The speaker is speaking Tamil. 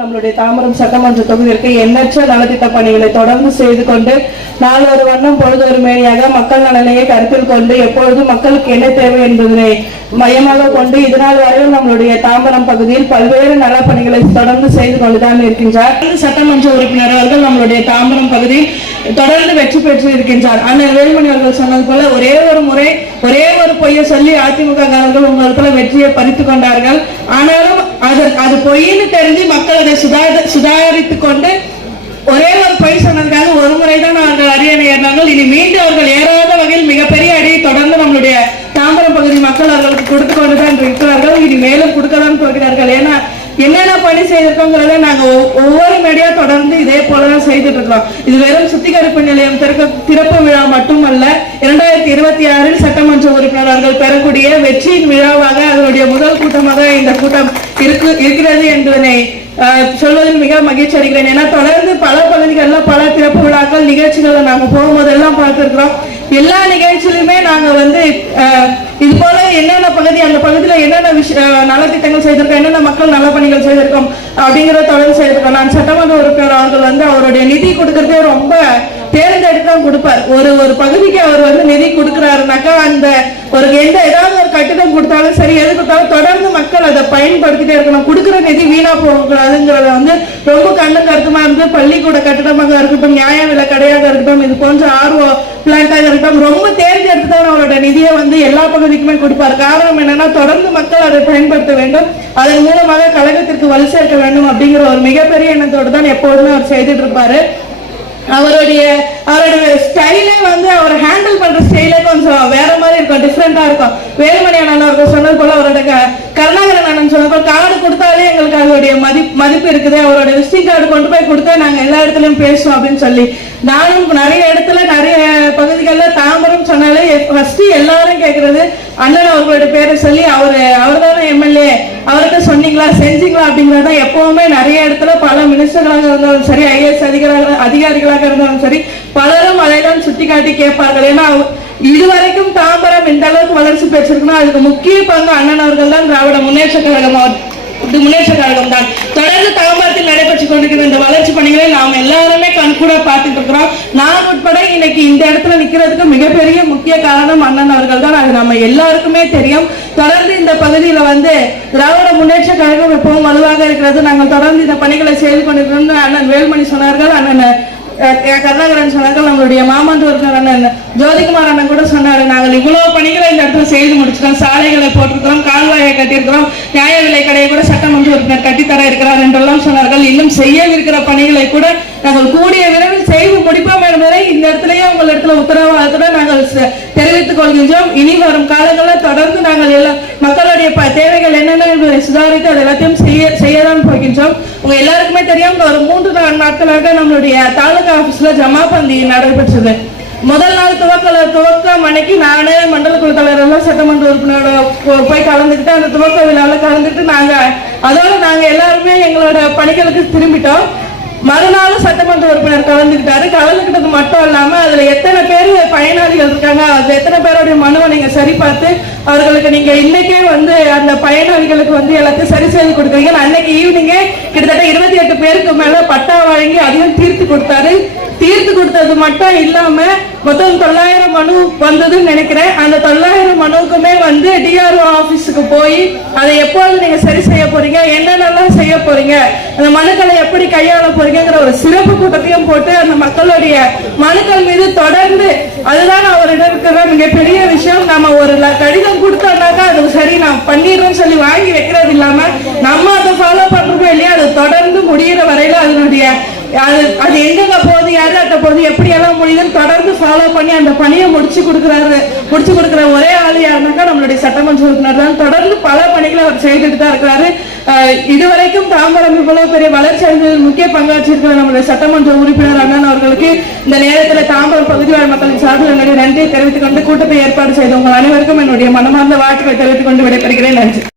நம்மளுடைய தாம்பரம் சட்டமன்ற தொகுதிக்கு எண்ணற்ற நலத்திட்ட பணிகளை தொடர்ந்து செய்து கொண்டு நாளொரு வண்ணம் பொழுதொரு மேனியாக மக்கள் நலனையை கருத்தில் கொண்டு எப்பொழுதும் மக்களுக்கு என்ன தேவை என்பதனை மையமாக கொண்டு இதனால் வரையில் நம்மளுடைய தாம்பரம் பகுதியில் பல்வேறு நலப்பணிகளை தொடர்ந்து செய்து கொண்டுதான் இருக்கின்றார். சட்டமன்ற உறுப்பினர் அவர்கள் நம்மளுடைய தாம்பரம் பகுதியில் தொடர்ந்து வெற்றி பெற்று இருக்கின்றார். அண்ணன் வேலுமணி அவர்கள் சொன்னது போல ஒரே ஒரு முறை ஒரே ஒரு பொய்யை சொல்லி அதிமுக உங்களுக்கு வெற்றியை பறித்துக் கொண்டார்கள். ஆனாலும் அது பொய்ன்னு தெரிஞ்சு மக்கள் அதை சுதாரித்துக் கொண்டு ஒரே ஒரு பொய் சொன்னதுக்காக ஒரு முறைதான் அவர்கள் அரியணை ஏறினார்கள். இனி மீண்டும் அவர்கள் ஏறாத வகையில் மிகப்பெரிய அடியை தொடர்ந்து நம்மளுடைய தாம்பரம் பகுதி மக்கள் அவர்களுக்கு கொடுத்து கொண்டுதான் இருக்கிறார்கள். இனி மேலும் கொடுக்கதான் போகிறார்கள். ஏன்னா என்னென்ன பணி செய்திருக்கோங்கிறத நாங்க ஒவ்வொரு மேடையா தொடர்ந்து இதே போலதான் செய்துட்டு இருக்கிறோம். இது வெறும் சுத்திகரிப்பு நிலையம் திறப்பு விழா மட்டுமல்ல, 2026 சட்டமன்ற உறுப்பினர்கள் பெறக்கூடிய வெற்றியின் விழாவாக அதனுடைய முதல் கூட்டமாக இந்த கூட்டம் இருக்கிறது என்பதனை சொல்வதில் மிக மகிழ்ச்சி அடைகிறேன். ஏன்னா தொடர்ந்து பல பகுதிகளில் பல திறப்பு விழாக்கள் நிகழ்ச்சிகளை நாங்க போகும்போதெல்லாம் பார்த்திருக்கிறோம். எல்லா நிகழ்ச்சியிலுமே நாங்க இது போல என்னென்ன பகுதி அந்த பகுதியில் என்னென்ன நலத்திட்டங்கள் செய்திருக்கோம், என்னென்ன மக்கள் நல பணிகள் செய்திருக்கோம் அப்படிங்கிறத தொடர்ந்து செய்திருக்கோம். நான் சட்டமன்ற உறுப்பினர் அவர்கள் அவருடைய நிதி கொடுக்கறதே ரொம்ப தேர்ந்தெடுத்தான் கொடுப்பார். ஒரு பகுதிக்கு அவர் நிதி கொடுக்கிறாருனாக்கா அந்த ஏதாவது ஒரு கட்டிடம் கொடுத்தாலும் சரி, எது கொடுத்தாலும் தொடர்ந்து மக்கள் அதை பயன்படுத்திட்டே இருக்கணும். கொடுக்குற நிதி வீணா போகக்கூடாதுங்கிறத ரொம்ப கண்ணு கருத்துமா இருந்து பள்ளிக்கூட கட்டிடமாக இருக்கட்டும், நியாய விலை கடையாக இருக்கட்டும், இது போன்ற ஆர்வ பிளான்டாக இருக்கட்டும், ரொம்ப தேர்ந்தெடுத்து தான் அவரோட நிதியை எல்லா பகுதிக்குமே கொடுப்பார். காரணம் என்னன்னா தொடர்ந்து மக்கள் அதை பயன்படுத்த வேண்டும், அதன் மூலமாக கழகத்திற்கு வலு சேர்க்க வேண்டும் அப்படிங்கிற ஒரு மிகப்பெரிய எண்ணத்தோடு தான் எப்போதுமே அவர் செய்துட்டு இருப்பாரு. அவருடைய ஸ்டைலே அவர் ஹேண்டில் பண்ற ஸ்டைலே கொஞ்சம் வேற மாதிரி இருக்கும், டிஃப்ரெண்டா இருக்கும். வேலுமணி அண்ணன் அவர்கள் சொன்னது போல அவரோட கருணாகரன் அண்ணன் சொன்னது போல கார்டு கொடுத்தாலே எங்களுக்கு அதோடைய மதிப்பு இருக்குது, அவரோட விசிட்டிங் கார்டு கொண்டு போய் கொடுத்தா நாங்க எல்லா இடத்துலயும் பேசுவோம் அப்படின்னு சொல்லி நானும் நிறைய இடத்துல நிறைய பகுதிகளில் தாம்பரம் சொன்னாலே ஃபர்ஸ்ட் எல்லாரும் கேட்கறது அண்ணன் அவர்களுடைய பேரை சொல்லி அவர் தானே எம்எல்ஏ, அவர்கிட்ட சொன்னீங்களா செஞ்சீங்களா அப்படிங்கிறத எப்பவுமே நிறைய இடத்துல பல மினிஸ்டர்களாக இருந்தாலும் சரி, ஐஏஎஸ் அதிகாரிகளாக இருந்தாலும் சரி, பலரும் அதைதான் சுட்டி காட்டி கேட்பார்கள். ஏன்னா இதுவரைக்கும் தாம்பரம் இந்த அளவுக்கு வளர்ச்சி பெற்றிருக்குன்னா அதுக்கு முக்கிய பங்கு அண்ணன் அவர்கள் தான், திராவிட முன்னேற்ற கழகம் தான். தொடர்ந்து தாம்பரத்தில் நடைபெற்றுக் கொண்டிருக்கிற இந்த வளர்ச்சி பணிகளை நாம் எல்லாருமே கண்கூட பார்த்துட்டு இருக்கிறோம். நான் உட்பட இன்னைக்கு இந்த இடத்துல நிக்கிறதுக்கு மிகப்பெரிய முக்கிய காரணம் அண்ணன் அவர்கள் தான். அது நம்ம எல்லாருக்குமே தெரியும். தொடர்ந்து இந்த பகுதியில் திராவிட முன்னேற்ற கழகம் எப்பவும் வலுவாக இருக்கிறது. நாங்கள் தொடர்ந்து இந்த பணிகளை செய்து கொண்டிருக்கிறோம். அண்ணன் வேலுமணி சொன்னார்கள், அண்ணன் கருணாகரன் சொன்னார்கள், நம்மளுடைய மாமன்ற உறுப்பினர் அண்ணன் ஜோதிகுமார் அண்ணன் கூட சொன்னாரு, நாங்கள் இவ்வளவு பணிகளை இந்த இடத்துல செய்து முடிச்சிட்டோம், சாலைகளை போட்டிருக்கிறோம், கால்வாயை கட்டியிருக்கிறோம், நியாய விலை கடையை கூட சட்டமன்ற உறுப்பினர் கட்டித்தர இருக்கிறார் என்றெல்லாம் சொன்னார்கள். இன்னும் செய்யவிருக்கிற பணிகளை கூட நாங்கள் கூடிய விரைவில் செய்து முடிப்போம் என்பதை இந்த இடத்துலயே உங்களிடத்துல உத்தரவாதத்துடன் நாங்கள் தெரிவித்துக் கொள்கின்றோம். இனி வரும் காலங்களில் தொடர்ந்து நாங்கள் மக்களுடைய தேவைகள் என்னென்ன என்பதை சுதாரித்து அது எல்லாத்தையும் செய்யதான் போகின்றோம். உங்க எல்லாருக்குமே தெரியும், ஒரு 3 நாட்களாக நம்மளுடைய தாலுகா ஆபீஸ்ல ஜமாபந்தி நடைபெற்றது. முதல் நாள் துவக்கம் அன்னைக்கு நானே மண்டல குழு தலைவர்கள் சட்டமன்ற உறுப்பினரோட போய் கலந்துக்கிட்டு அந்த துவக்க விழாவில் கலந்துட்டு அதோட நாங்க எல்லாருமே எங்களோட பணிகளுக்கு திரும்பிட்டோம். மறுநாள் சட்டமன்ற உறுப்பினர் கலந்துக்கிட்டாரு. கலந்துக்கிட்டது மட்டும் இல்லாம அதுல எத்தனை பேர் பயனாளிகள் இருக்காங்க, அது எத்தனை பேருடைய மனுவை நீங்க சரி பார்த்து அவர்களுக்கு நீங்க இன்னைக்கே அந்த பயனாளிகளுக்கு எல்லாத்தையும் சரி செய்து கொடுக்குறீங்க. அன்னைக்கு ஈவினிங்கே கிட்டத்தட்ட 28 பேருக்கு மேல பட்டா வழங்கி அதையும் தீர்த்து கொடுத்தாரு. தீர்த்து கொடுத்தது மட்டும் இல்லாம மொத்தம் 900 மனு வந்ததுன்னு நினைக்கிறேன். அந்த 900 மனுவுக்குமே டிஆர்ஓ ஆபீஸுக்கு போய் அதை எப்போது நீங்க சரி செய்ய போறீங்க, என்னென்னலாம் செய்ய போறீங்க, அந்த மனுக்களை எப்படி கையாள போறீங்கிற ஒரு சிறப்பு கூட்டத்தையும் போட்டு அந்த மக்களுடைய மனுக்கள் மீது தொடர்ந்து அதுதான் அவரிடம் இருக்கிற மிகப்பெரிய விஷயம். நம்ம ஒரு கடிதம் கொடுத்தோம்னாக்கா அது சரி நான் பண்ணிடுறோம்னு சொல்லி வாங்கி வைக்கிறது இல்லாம நம்ம அதை ஃபாலோ பண்றோமோ இல்லையா, அது தொடர்ந்து முடிகிற வரையில அதனுடைய அது எங்க போகுது, யார்கிட்ட போகுது, எப்படி எல்லாம் முடியுதுன்னு தொடர்ந்து ஃபாலோ பண்ணி அந்த பணியை முடிச்சு கொடுக்குற ஒரே ஆளு யாருனாக்கா நம்மளுடைய சட்டமன்ற உறுப்பினர் தான். தொடர்ந்து பல பணிகளை அவர் செய்துட்டு தான் இருக்கிறாரு. இதுவரைக்கும் தாம்பரம் இவ்வளவு பெரிய வளர்ச்சி அடைந்ததில் முக்கிய பங்காற்றி இருக்கிற நம்முடைய சட்டமன்ற உறுப்பினர் அண்ணன் அவர்களுக்கு இந்த நேரத்தில் தாம்பரம் பகுதிவாழ் மக்களின் சார்பில் என்னுடைய நன்றியை தெரிவித்துக் கொண்டு கூட்டத்தை ஏற்பாடு செய்த உங்கள் அனைவருக்கும் என்னுடைய மனமார்ந்த வாழ்த்துக்களை தெரிவித்துக் கொண்டு விடைபெறுகிறேன். நன்றி.